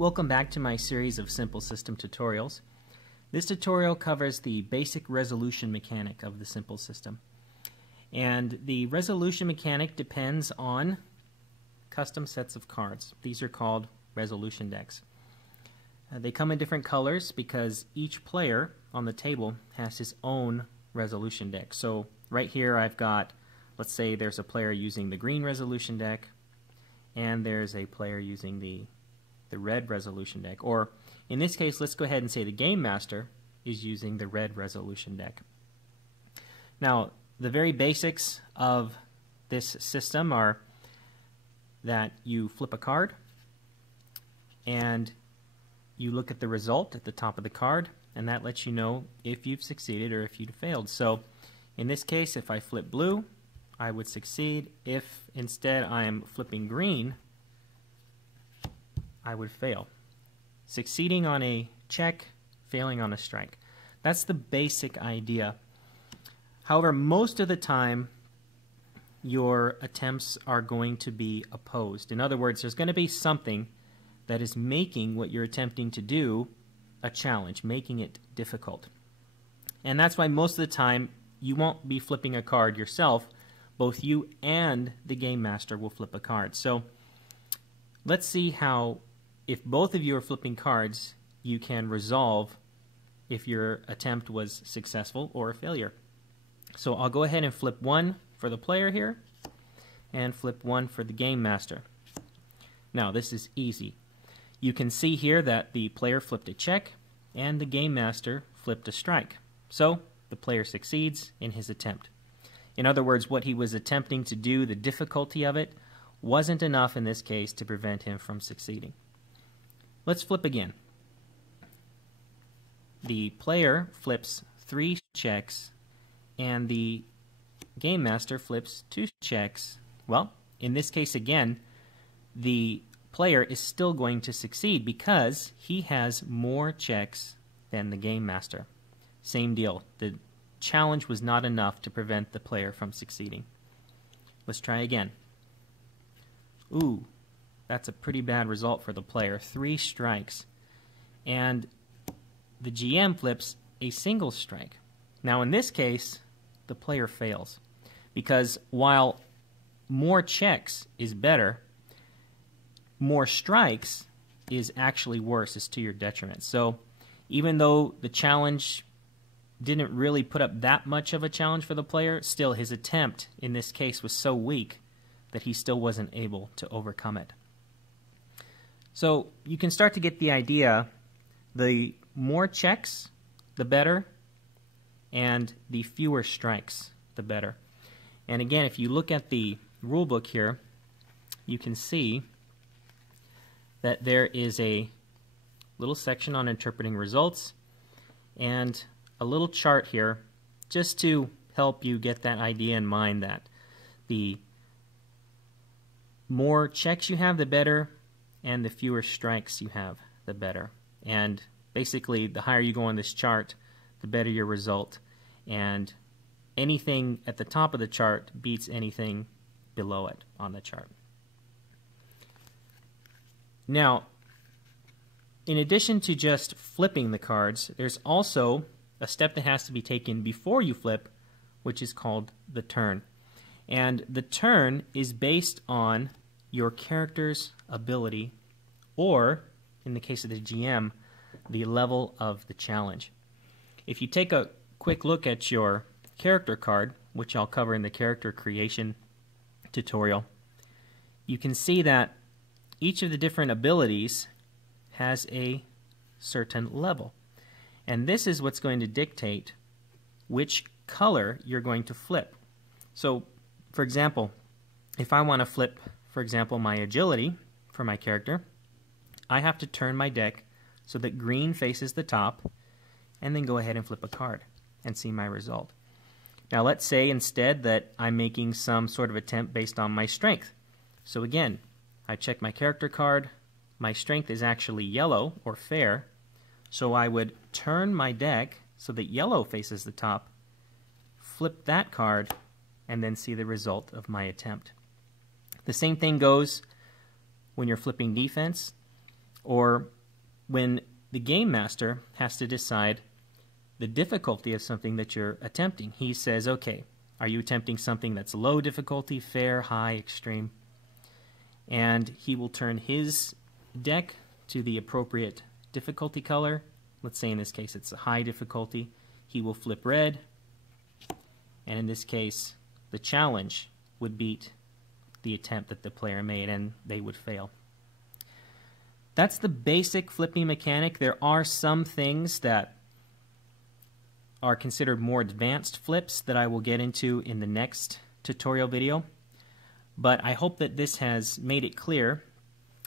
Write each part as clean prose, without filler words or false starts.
Welcome back to my series of simple system tutorials. This tutorial covers the basic resolution mechanic of the simple system. And the resolution mechanic depends on custom sets of cards. These are called resolution decks. They come in different colors because each player on the table has his own resolution deck. So right here I've got, let's say there's a player using the green resolution deck and there's a player using the red resolution deck. Or in this case, let's go ahead and say the Game Master is using the red resolution deck. Now, the very basics of this system are that you flip a card and you look at the result at the top of the card, and that lets you know if you've succeeded or if you've failed. So in this case, if I flip blue, I would succeed. If instead I am flipping green, I would fail. Succeeding on a check, failing on a strike. That's the basic idea. However, most of the time your attempts are going to be opposed. In other words, there's going to be something that is making what you're attempting to do a challenge, making it difficult. And that's why most of the time you won't be flipping a card yourself. Both you and the Game Master will flip a card. So let's see how, if both of you are flipping cards, you can resolve if your attempt was successful or a failure. So I'll go ahead and flip one for the player here and flip one for the Game Master. Now this is easy. You can see here that the player flipped a check and the Game Master flipped a strike. So the player succeeds in his attempt. In other words, what he was attempting to do, the difficulty of it, wasn't enough in this case to prevent him from succeeding. Let's flip again. The player flips 3 checks and the Game Master flips 2 checks. Well, in this case again, the player is still going to succeed because he has more checks than the Game Master. Same deal. The challenge was not enough to prevent the player from succeeding. Let's try again. Ooh, that's a pretty bad result for the player. 3 strikes. And the GM flips a single strike. Now in this case, the player fails. Because while more checks is better, more strikes is actually worse, is to your detriment. So even though the challenge didn't really put up that much of a challenge for the player, still his attempt in this case was so weak that he still wasn't able to overcome it. So you can start to get the idea. The more checks, the better, and the fewer strikes, the better. And again, if you look at the rule book here, you can see that there is a little section on interpreting results and a little chart here just to help you get that idea in mind that the more checks you have, the better, and the fewer strikes you have, the better. And basically, the higher you go on this chart, the better your result. And anything at the top of the chart beats anything below it on the chart. Now, in addition to just flipping the cards, there's also a step that has to be taken before you flip, which is called the turn. And the turn is based on your character's ability, or, in the case of the GM, the level of the challenge. If you take a quick look at your character card, which I'll cover in the character creation tutorial, you can see that each of the different abilities has a certain level. And this is what's going to dictate which color you're going to flip. So, for example, if I want to flip, for example, my agility for my character, I have to turn my deck so that green faces the top and then go ahead and flip a card and see my result. Now let's say instead that I'm making some sort of attempt based on my strength. So again, I check my character card. My strength is actually yellow or fair, so I would turn my deck so that yellow faces the top, flip that card, and then see the result of my attempt. The same thing goes when you're flipping defense. Or when the game master has to decide the difficulty of something that you're attempting. He says, okay, are you attempting something that's low difficulty, fair, high, extreme? And he will turn his deck to the appropriate difficulty color. Let's say in this case it's a high difficulty. He will flip red, and in this case the challenge would beat the attempt that the player made, and they would fail. That's the basic flipping mechanic. There are some things that are considered more advanced flips that I will get into in the next tutorial video. But I hope that this has made it clear.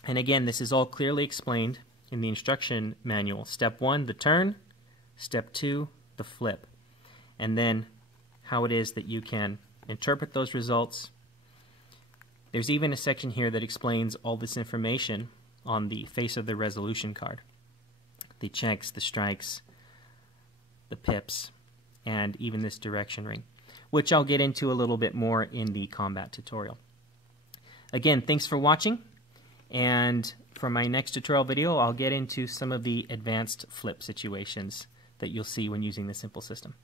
And again, this is all clearly explained in the instruction manual. Step 1, the turn. Step 2, the flip. And then how it is that you can interpret those results. There's even a section here that explains all this information on the face of the resolution card. The checks, the strikes, the pips, and even this direction ring, which I'll get into a little bit more in the combat tutorial. Again, thanks for watching, and for my next tutorial video I'll get into some of the advanced flip situations that you'll see when using the simple system.